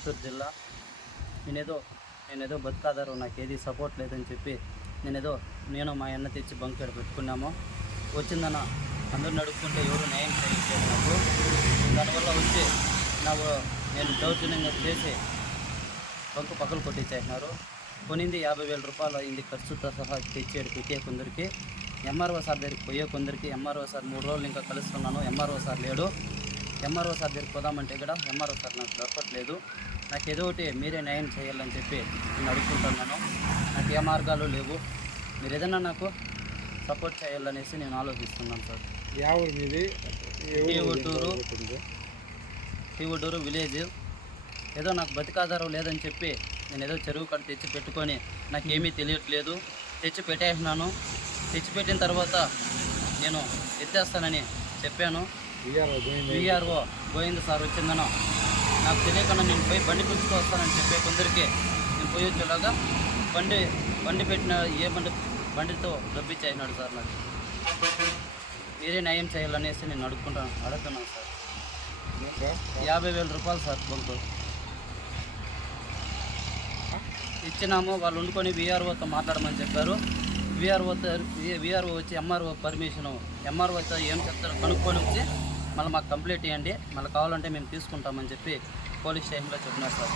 చిత్తూరు జిల్లా. నేనేదో బతుకాదారు, నాకేది సపోర్ట్ లేదని చెప్పి నేను మా అన్న తెచ్చి బంక్ ఇక్కడ పెట్టుకున్నాము. వచ్చిందన్న అందరూ నడుపుకుంటే ఎవరు న్యాయం చేయలేదు నాకు. దానివల్ల వచ్చి నేను దౌర్జన్యంగా చేసి బంకు పక్కలు కొట్టించేసినారు. కొనింది 50,000 రూపాయలు అయింది, ఖర్చుతో సహా తెచ్చాడు పెట్టే కొందరికి. ఎంఆర్ఓ సార్ దగ్గరికి పోయే కొందరికి ఎంఆర్ఓ సార్ 3 రోజులు ఇంకా కలుస్తున్నాను, ఎంఆర్ఓ సార్ లేడు. ఎంఆర్ఓ సార్ దగ్గరికి పోదామంటే కూడా ఎంఆర్ఓ సార్ నాకు దొరకట్లేదు. నాకు ఏదో ఒకటి మీరే న్యాయం చేయాలని చెప్పి నేను అడుగుకుంటున్నాను. నాకు ఏ మార్గాలు లేవు, మీరు ఏదైనా నాకు సపోర్ట్ చేయాలనేసి నేను ఆలోచిస్తున్నాను సార్. ఎవరు మీది? టీవడూరు విలేజ్. ఏదో నాకు బతికాధారం లేదని చెప్పి నేను ఏదో చెరువు కట్ట తెచ్చి పెట్టుకొని నాకేమీ తెలియట్లేదు, తెచ్చి పెట్టేసినాను. తెచ్చిపెట్టిన తర్వాత నేను ఎత్తేస్తానని చెప్పాను. విఆర్ఓ గోవింద్ సార్ వచ్చిందనో నాకు తెలియకుండా నేను పోయి బండి పిలుచుకొస్తానని చెప్పే కొందరికి నేను పోయి వచ్చేలాగా బండి పెట్టిన బండితో దొబ్బిచ్చేసినాడు సార్. నాకు మీరే న్యాయం చేయాలనేసి నేను అడుగుతున్నాను సార్. 50,000 రూపాయలు సార్ బంకు ఇచ్చినాము. వాళ్ళు వండుకొని విఆర్ఓతో మాట్లాడమని చెప్పారు. విఆర్ఓ వచ్చి ఎంఆర్ఓ పర్మిషను, ఎంఆర్ఓతో ఏం చెప్తారో కనుక్కొని వచ్చి మళ్ళీ మాకు కంప్లైంట్ ఇవ్వండి, మళ్ళీ కావాలంటే మేము తీసుకుంటామని చెప్పి పోలీస్ స్టేషన్లో చెప్పినారు సార్.